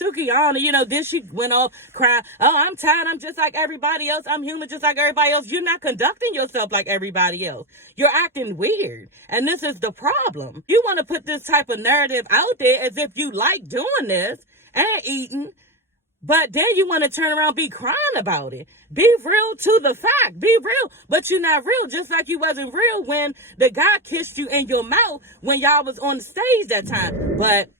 Sukiana, then she went off crying, oh, I'm tired, I'm just like everybody else, I'm human just like everybody else. You're not conducting yourself like everybody else. You're acting weird. And this is the problem. You want to put this type of narrative out there as if you like doing this and eating, but then you want to turn around and be crying about it. Be real to the fact. Be real, but you're not real, just like you wasn't real when the guy kissed you in your mouth when y'all was on the stage that time. But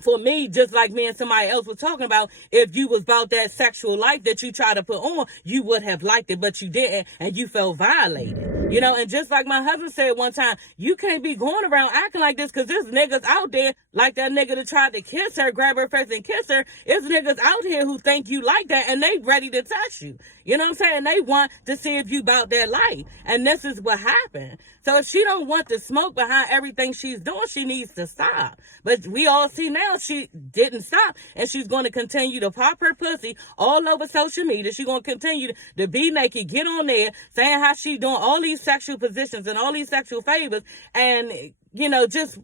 for me, just like me and somebody else was talking about, if you was about that sexual life that you try to put on, you would have liked it, but you didn't, and you felt violated. And just like my husband said one time, you can't be going around acting like this because there's niggas out there, like that nigga that tried to kiss her, grab her face and kiss her. There's niggas out here who think you like that, and they ready to touch you. You know what I'm saying? They want to see if you about that life. And this is what happened. So if she don't want the smoke behind everything she's doing, she needs to stop. But we all see now she didn't stop. And she's going to continue to pop her pussy all over social media. She's going to continue to be naked, get on there, saying how she doing all these sexual positions and all these sexual favors. And, just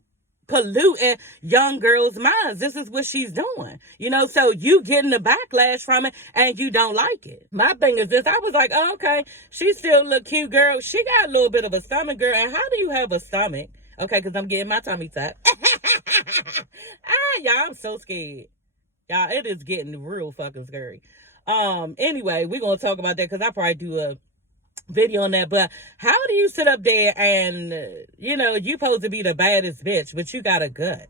polluting young girls' minds. This is what she's doing. So you getting the backlash from it and you don't like it. My thing is this. I was like, oh, okay, she still look cute, girl. She got a little bit of a stomach, girl. And how do you have a stomach? Okay, because I'm getting my tummy tucked. Y'all, I'm so scared. Y'all, it is getting real fucking scary. Anyway, we're going to talk about that because I probably do a video on that. But how do you sit up there and, you supposed to be the baddest bitch, but you got a gut?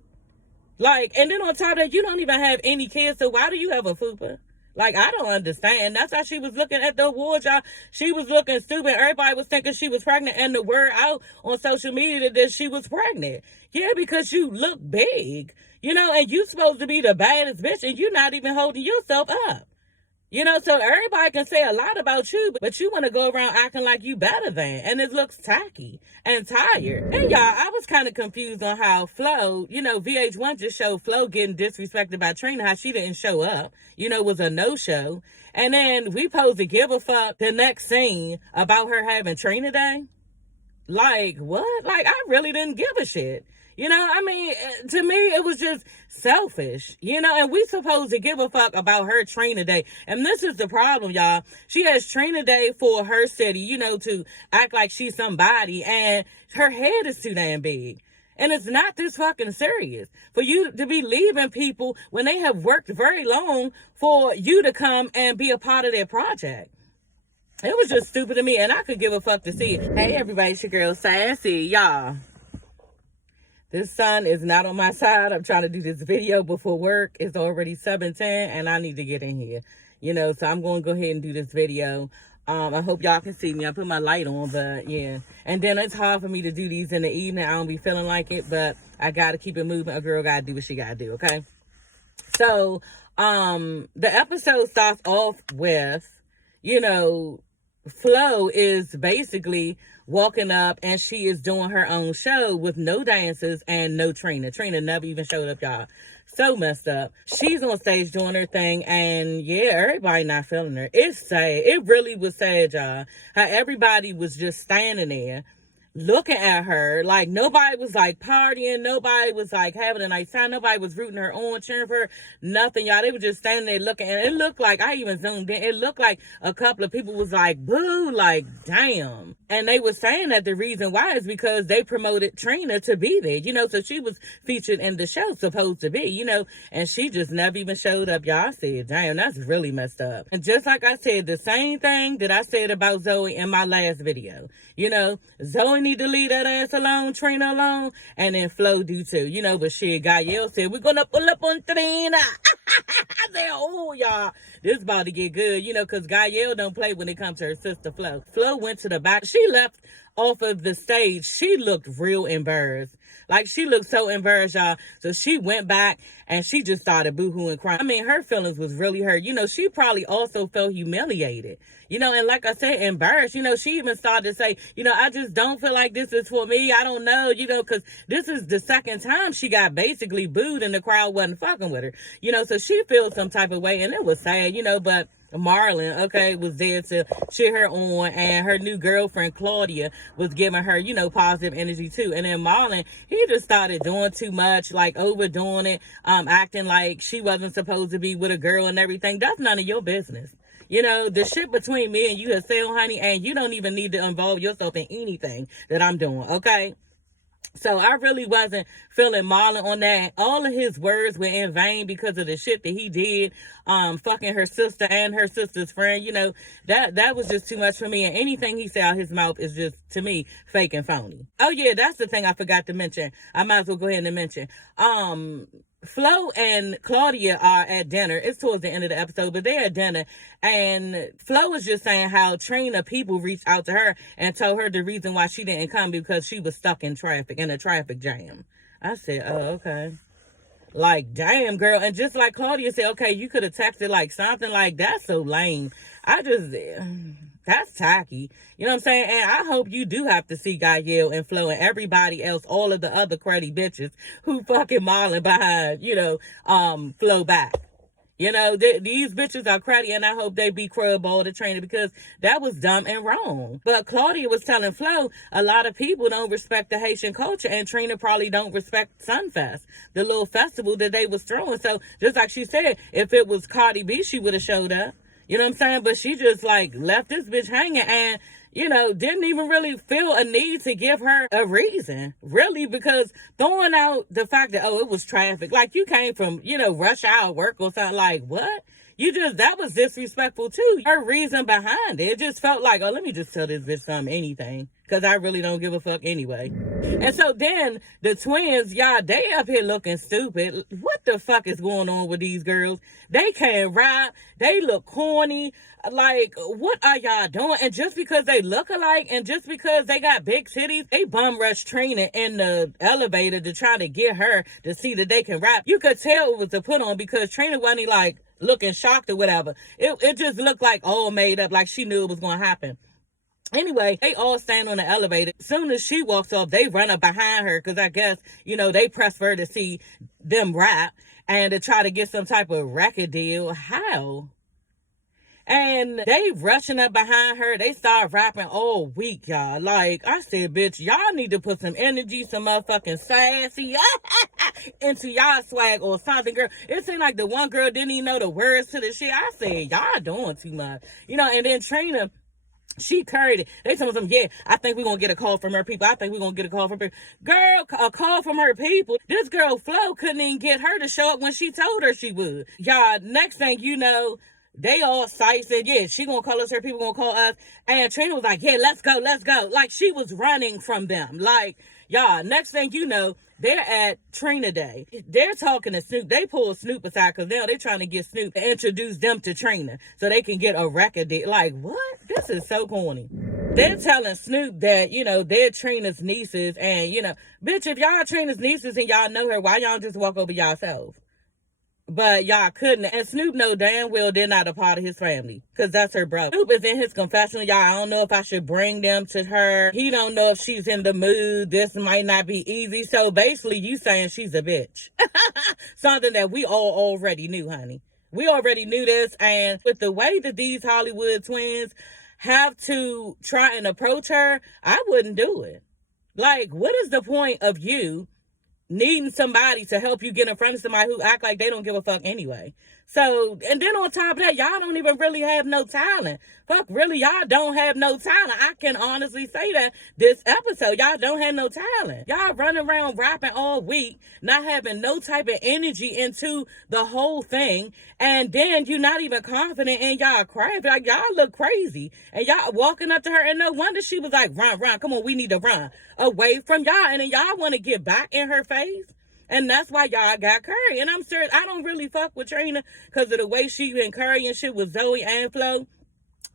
And then on top of that, you don't even have any kids, so why do you have a fupa? I don't understand. That's how she was looking at the awards, y'all. She was looking stupid. Everybody was thinking she was pregnant, and the word out on social media that she was pregnant. Yeah, because you look big, and you supposed to be the baddest bitch, and you're not even holding yourself up. So everybody can say a lot about you, but you want to go around acting like you better than, and it looks tacky and tired. And y'all, I was kind of confused on how Flo, VH1 just showed Flo getting disrespected by Trina, how she didn't show up, was a no-show. And then we supposed to give a fuck the next scene about her having Trina Day. What? I really didn't give a shit. To me, it was just selfish, and we supposed to give a fuck about her Trina Day. And this is the problem, y'all. She has Trina Day for her city, to act like she's somebody, and her head is too damn big. And it's not this fucking serious for you to be leaving people when they have worked very long for you to come and be a part of their project. It was just stupid to me, and I could give a fuck to see it. Hey, everybody, it's your girl, Sassy, y'all. This sun is not on my side. I'm trying to do this video before work. It's already 7:10 and I need to get in here. So I'm going to go ahead and do this video. I hope y'all can see me. I put my light on, but yeah. And then it's hard for me to do these in the evening. I don't be feeling like it, but I got to keep it moving. A girl got to do what she got to do, okay? So, the episode starts off with, Flo is basically walking up and she is doing her own show with no dancers and no Trina. Trina never even showed up, y'all. So messed up. She's on stage doing her thing, and yeah, everybody not feeling her. It's sad. It really was sad, y'all. How everybody was just standing there looking at her. Nobody was partying, nobody was having a nice time, nobody was rooting her on, cheering for her, nothing, y'all. They were just standing there looking, and it looked like, I even zoomed in, it looked like a couple of people was boo, damn. And they were saying that the reason why is because they promoted Trina to be there, so she was featured in the show, supposed to be, and she just never even showed up, y'all. I said, damn, that's really messed up. And just like I said, the same thing that I said about Zoe in my last video, Zoe need to leave that ass alone, Trina alone, and then Flo do too, but shit, Gael said, we're gonna pull up on Trina. I said, oh, y'all, this about to get good, because Gael don't play when it comes to her sister Flo. Flo went to the back. She left off of the stage. She looked real embarrassed. She looked so embarrassed, y'all. So she went back and she just started boohooing, crying. I mean, her feelings was really hurt. She probably also felt humiliated, and like I said, embarrassed. She even started to say, I just don't feel like this is for me. I don't know, because this is the second time she got basically booed and the crowd wasn't fucking with her, so she feels some type of way, and it was sad, but Marlon, okay, was there to cheer her on, and her new girlfriend Claudia was giving her, positive energy too. And then Marlon, he just started doing too much, like overdoing it, acting like she wasn't supposed to be with a girl and everything. That's none of your business. The shit between me and you is settled, honey, and you don't even need to involve yourself in anything that I'm doing, okay? So I really wasn't feeling Marlon on that. All of his words were in vain because of the shit that he did, fucking her sister and her sister's friend. That was just too much for me. And anything he said out his mouth is just, to me, fake and phony. Oh yeah, that's the thing I forgot to mention. I might as well go ahead and mention. Flo and Claudia are at dinner. It's towards the end of the episode, but they're at dinner. And Flo was just saying how Trina people reached out to her and told her the reason why she didn't come because she was stuck in traffic, in a traffic jam. I said, oh, okay. Like, damn, girl. And just like Claudia said, okay, you could have texted like something like that's so lame. That's tacky. You know what I'm saying? And I hope you do have to see Gael and Flo and everybody else, all of the other cruddy bitches who fucking Marlon behind, Flo back. These bitches are cruddy, and I hope they be crudball to Trina because that was dumb and wrong. But Claudia was telling Flo a lot of people don't respect the Haitian culture, and Trina probably don't respect Sunfest, the little festival that they was throwing. So just like she said, if it was Cardi B, she would have showed up. You know what I'm saying? But she just left this bitch hanging and, didn't even really feel a need to give her a reason. Really, because throwing out the fact that, it was traffic. Like you came from, rush hour work or something. Like, what? That was disrespectful too. Her reason behind it just felt like, let me just tell this bitch something, anything. Because I really don't give a fuck anyway. And so then the twins, y'all, they up here looking stupid. What the fuck is going on with these girls? They can't rap. They look corny. Like, what are y'all doing? And just because they look alike and just because they got big titties, they bum rush Trina in the elevator to try to get her to see that they can rap. You could tell it was a put on because Trina wasn't looking shocked or whatever. It just looked like all made up, like she knew it was going to happen. Anyway, they all stand on the elevator. As soon as she walks off, they run up behind her because I guess, they press for her to see them rap and to try to get some type of record deal. How? And they rushing up behind her. They start rapping all week, y'all. Like, I said, bitch, y'all need to put some energy, some motherfucking sassy into y'all swag or something, girl. It seemed like the one girl didn't even know the words to the shit. I said, y'all doing too much. And then Trina, she carried it. They told them, yeah, I think we're going to get a call from her people. I think we're going to get a call from her. Girl, a call from her people. This girl, Flo, couldn't even get her to show up when she told her she would. Y'all, next thing you know, they all said, yeah, she gonna call us, her people gonna call us. And Trina was like, yeah, let's go. Like, she was running from them. Like, y'all, next thing you know, they're at Trina Day. They're talking to Snoop. They pull Snoop aside because now they're trying to get Snoop to introduce them to Trina so they can get a record deal. Like, what? This is so corny. They're telling Snoop that, they're Trina's nieces. And, bitch, if y'all Trina's nieces and y'all know her, why y'all just walk over yourselves? But y'all couldn't. And Snoop know damn well they're not a part of his family. Because that's her brother. Snoop is in his confessional. Y'all, I don't know if I should bring them to her. He don't know if she's in the mood. This might not be easy. So basically, you saying she's a bitch. Something that we all already knew, honey. We already knew this. And with the way that these Hollywood twins have to try and approach her, I wouldn't do it. Like, what is the point of you needing somebody to help you get in front of somebody who act like they don't give a fuck anyway? So, and then on top of that, y'all don't even really have no talent. Fuck, really, y'all don't have no talent. I can honestly say that this episode, y'all don't have no talent. Y'all running around rapping all week, not having no type of energy into the whole thing. And then you're not even confident in y'all craft. Like, y'all look crazy. And y'all walking up to her, and no wonder she was like, run, come on, we need to run away from y'all. And then y'all want to get back in her face. And that's why y'all got Curry. And I'm serious, I don't really fuck with Trina because of the way she been currying shit with Zoe and Flo.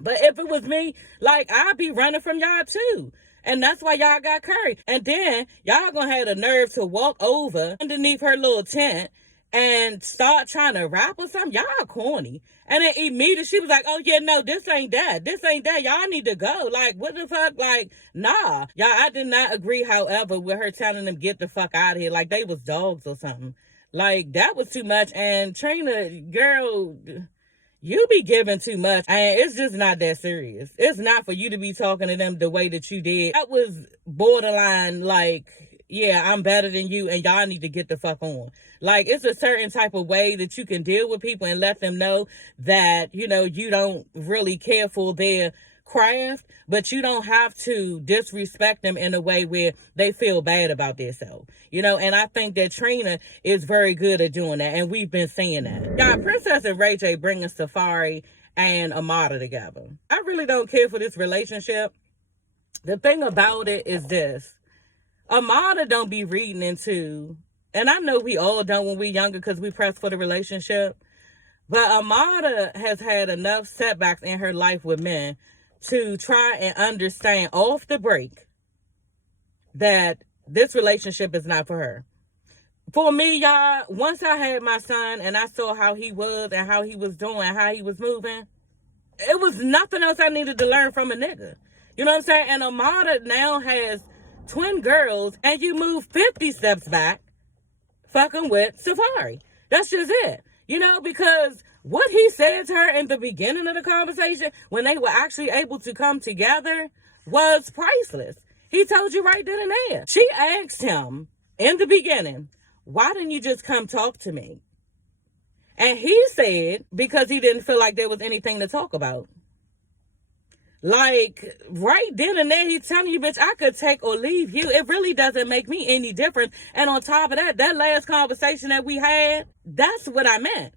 But if it was me, like, I'd be running from y'all too. And that's why y'all got Curry. And then y'all gonna have the nerve to walk over underneath her little tent and start trying to rap or something. Y'all corny. And then immediately she was like, oh yeah, no, this ain't that. Y'all need to go. Like, what the fuck? Like, nah. Y'all, I did not agree, however, with her telling them get the fuck out of here. Like they was dogs or something. Like, that was too much. And Trina, girl, you be giving too much, and it's just not that serious. It's not for you to be talking to them the way that you did. That was borderline, like, yeah, I'm better than you, and y'all need to get the fuck on. Like, it's a certain type of way that you can deal with people and let them know that, you know, you don't really care for their craft, but you don't have to disrespect them in a way where they feel bad about themselves, you know. And I think that Trina is very good at doing that, and we've been seeing that. Yeah, Princess and Ray J bringing Safari and Amada together. I really don't care for this relationship. The thing about it is this: Amada don't be reading into, and I know we all don't when we younger because we press for the relationship, but Amada has had enough setbacks in her life with men to try and understand off the break that this relationship is not for her. For me, y'all, once I had my son and I saw how he was and how he was doing, how he was moving, it was nothing else I needed to learn from a nigga. You know what I'm saying? And Amada now has twin girls, and you move 50 steps back fucking with Safari. That's just it. You know, because what he said to her in the beginning of the conversation, when they were actually able to come together, was priceless. He told you right then and there. She asked him in the beginning, why didn't you just come talk to me? And he said, because he didn't feel like there was anything to talk about. Like, right then and there, he's telling you, bitch, I could take or leave you. It really doesn't make me any difference. And on top of that, that last conversation that we had, that's what I meant.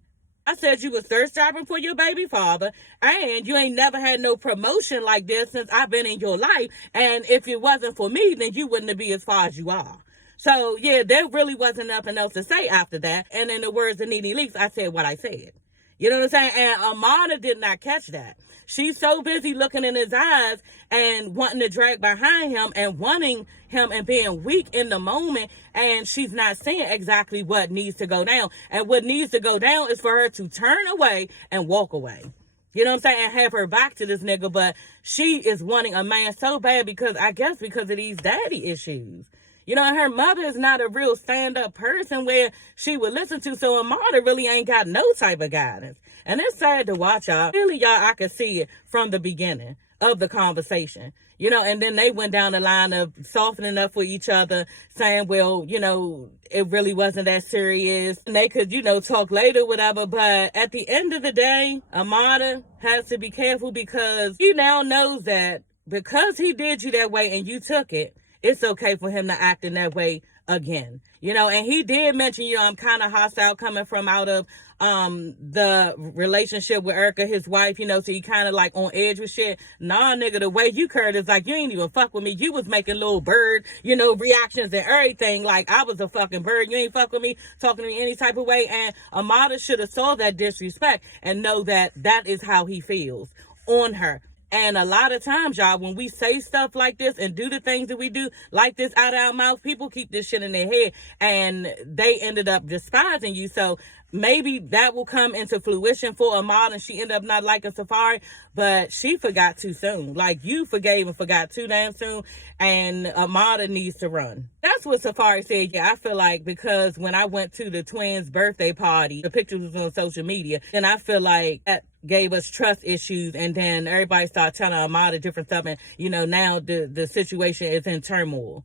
I said you was thirst shopping for your baby father, and you ain't never had no promotion like this since I've been in your life. And if it wasn't for me, then you wouldn't be as far as you are. So, yeah, there really wasn't nothing else to say after that. And in the words of Nene Leakes, I said what I said. You know what I'm saying? And Amada did not catch that. She's so busy looking in his eyes and wanting to drag behind him and wanting him and being weak in the moment. And she's not seeing exactly what needs to go down. And what needs to go down is for her to turn away and walk away. You know what I'm saying? And have her back to this nigga. But she is wanting a man so bad because of these daddy issues. You know, her mother is not a real stand-up person where she would listen to. So Amada really ain't got no type of guidance. And it's sad to watch, y'all. Really, y'all, I could see it from the beginning of the conversation. You know, and then they went down the line of softening up for each other, saying, well, you know, it really wasn't that serious. And they could, you know, talk later, whatever. But at the end of the day, Amada has to be careful because he now knows that because he did you that way and you took it, it's okay for him to act in that way again. You know, and he did mention, you know, I'm kind of hostile coming from out of the relationship with Erica, his wife, you know, so he kind of like on edge with shit. Nah, nigga, the way you curved is like, you ain't even fuck with me. You was making little bird, you know, reactions and everything. Like I was a fucking bird. You ain't fuck with me, talking to me any type of way. And Amada should have saw that disrespect and know that that is how he feels on her. And a lot of times, y'all, when we say stuff like this and do the things that we do like this out of our mouth, people keep this shit in their head and they ended up despising you. So maybe that will come into fruition for Amada and she ended up not liking Safari, but she forgot too soon. Like you forgave and forgot too damn soon, and Amada needs to run. That's what Safari said. Yeah, I feel like because when I went to the twins' birthday party, the pictures was on social media, and I feel like that gave us trust issues, and then everybody started telling Amada different stuff, and you know now the situation is in turmoil.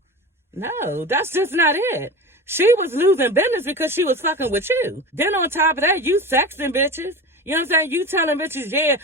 No, that's just not it. She was losing business because she was fucking with you. Then on top of that, you sexting bitches. You know what I'm saying? You telling bitches, yeah,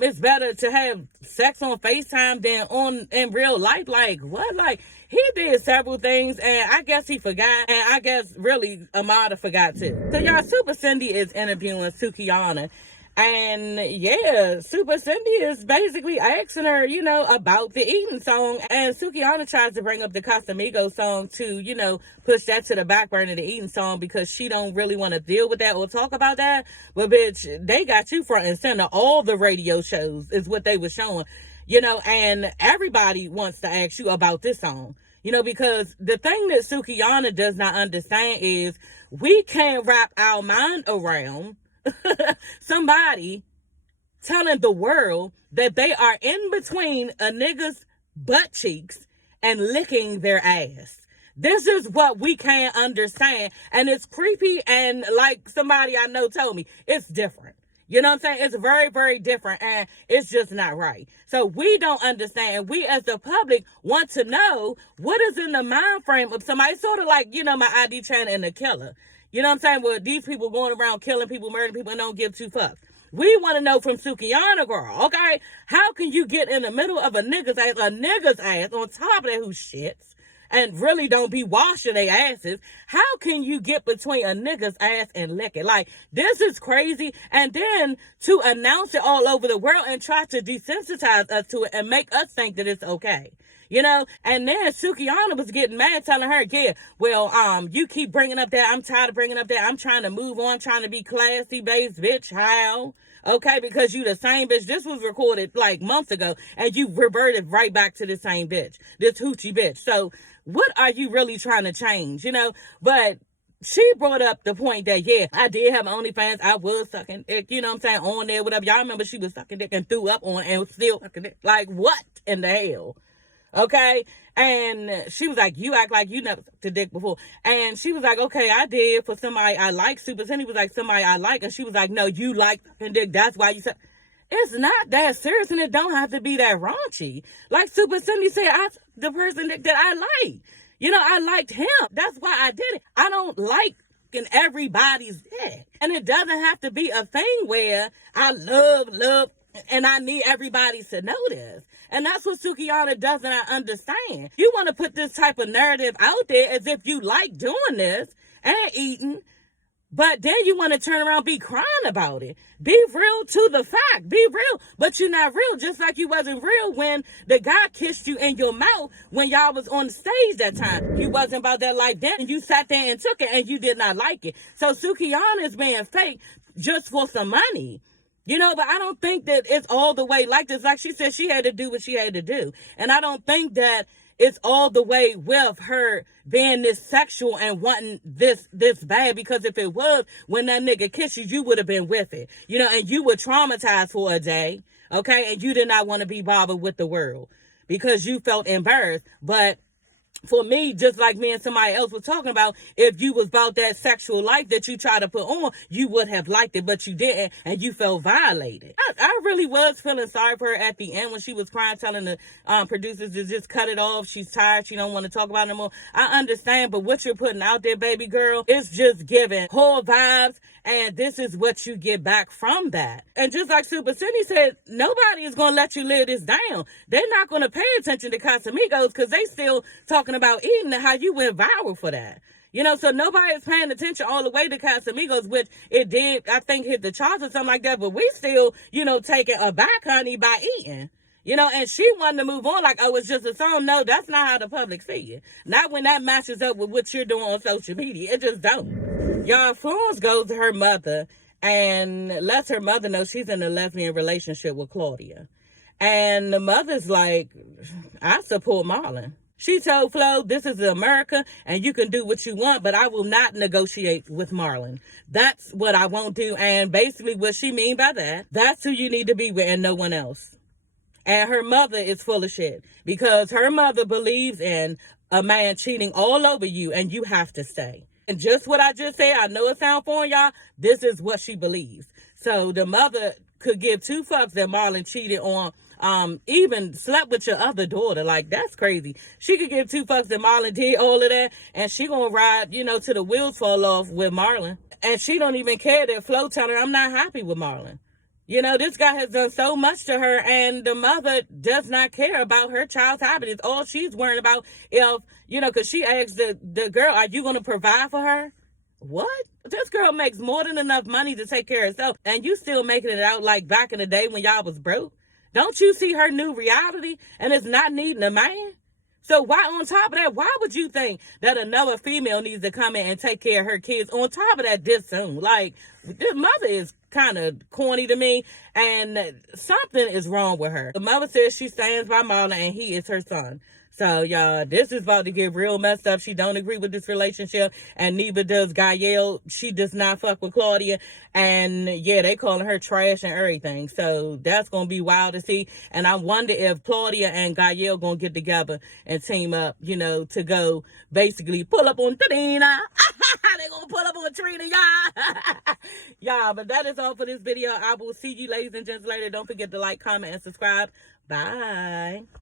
it's better to have sex on FaceTime than in real life. Like, what? Like, he did several things, and I guess he forgot, and I guess really Amada forgot too. So y'all, Super Cindy is interviewing Sukiana. And yeah, Super Cindy is basically asking her, you know, about the eating song. And Sukiana tries to bring up the Casamigos song to, you know, push that to the back burner, the eating song, because she don't really want to deal with that or talk about that. But bitch, they got you front and center. All the radio shows is what they were showing, you know, and everybody wants to ask you about this song. You know, because the thing that Sukiana does not understand is we can't wrap our mind around somebody telling the world that they are in between a nigga's butt cheeks and licking their ass. This is what we can't understand. And it's creepy, and like somebody I know told me, it's different. You know what I'm saying? It's very, very different, and it's just not right. So we don't understand. We as the public want to know what is in the mind frame of somebody, sort of like, my ID China and the killer. You know what I'm saying? Well, these people going around killing people, murdering people, and don't give two fucks. We want to know from Sukiana, girl, okay? How can you get in the middle of a nigga's ass, on top of that who shits, and really don't be washing their asses? How can you get between a nigga's ass and lick it? Like, this is crazy. And then to announce it all over the world and try to desensitize us to it and make us think that it's okay. And then Sukiana was getting mad, telling her, yeah, well, you keep bringing up that. I'm tired of bringing up that. I'm trying to move on, trying to be classy based, bitch. How? Okay, because you the same bitch. This was recorded like months ago, and you reverted right back to the same bitch, this hoochie bitch. So what are you really trying to change, But she brought up the point that, yeah, I did have OnlyFans. I was sucking dick, on there, whatever. Y'all remember she was sucking dick and threw up on and still sucking dick. Like, what in the hell? Okay. And she was like, you act like you never sucked a dick before. And she was like, okay, I did for somebody I like. Super Cindy was like, somebody I like. And she was like, no, you like sucking dick. That's why you said. It's not that serious, and it don't have to be that raunchy. Like Super Cindy said, the person that I like. I liked him. That's why I did it. I don't like everybody's dick. And it doesn't have to be a thing where I love, and I need everybody to know this. And that's what Sukiana doesn't understand. You want to put this type of narrative out there as if you like doing this and eating, but then you want to turn around and be crying about it. Be real to the fact. Be real. But you're not real, just like you wasn't real when the guy kissed you in your mouth when y'all was on the stage that time. You wasn't about that life then, and you sat there and took it, and you did not like it. So Sukiana is being fake just for some money. But I don't think that it's all the way like this. Like she said, she had to do what she had to do. And I don't think that it's all the way with her being this sexual and wanting this bad, because if it was, when that nigga kissed you, you would have been with it, and you were traumatized for a day, okay? And you did not want to be bothered with the world because you felt embarrassed. But for me, just like me and somebody else was talking about, if you was about that sexual life that you try to put on, you would have liked it, but you didn't, and you felt violated. I really was feeling sorry for her at the end when she was crying, telling the producers to just cut it off. She's tired. She don't want to talk about it anymore. I understand, but what you're putting out there, baby girl, is just giving whole vibes, and this is what you get back from that. And just like Super Cindy said, nobody is going to let you live this down. They're not going to pay attention to Casamigos because they still talking about eating and how you went viral for that. So nobody is paying attention all the way to Casamigos, which it did, I think, hit the charts or something like that. But we still, taking a back, honey, by eating. And she wanted to move on like, oh, it's just a song. No, that's not how the public see it. Not when that matches up with what you're doing on social media. It just don't. Y'all, Florence goes to her mother and lets her mother know she's in a lesbian relationship with Claudia. And the mother's like, I support Marlon. She told Flo, this is America and you can do what you want, but I will not negotiate with Marlon. That's what I won't do. And basically what she mean by that, that's who you need to be with and no one else. And her mother is full of shit because her mother believes in a man cheating all over you and you have to stay. And just what I just said, I know it sounds foreign, y'all. This is what she believes. So the mother could give two fucks that Marlon cheated on, even slept with your other daughter. Like, that's crazy. She could give two fucks that Marlon did all of that, and she gonna ride, till the wheels fall off with Marlon. And she don't even care that Flo tell her, I'm not happy with Marlon. This guy has done so much to her, and the mother does not care about her child's happiness. All she's worried about if, because she asked the girl, are you going to provide for her? What? This girl makes more than enough money to take care of herself, and you still making it out like back in the day when y'all was broke. Don't you see her new reality, and it's not needing a man? So why, on top of that, why would you think that another female needs to come in and take care of her kids on top of that this soon? Like, this mother is kind of corny to me, and something is wrong with her. The mother says she stands by Marlon and he is her son. So, y'all, this is about to get real messed up. She don't agree with this relationship, and neither does Gael. She does not fuck with Claudia, and yeah, they calling her trash and everything. So that's gonna be wild to see. And I wonder if Claudia and Gael gonna get together and team up, to go basically pull up on Trina. They gonna pull up on Trina, y'all. Y'all, but that is all for this video. I will see you ladies and gents later. Don't forget to like, comment, and subscribe. Bye.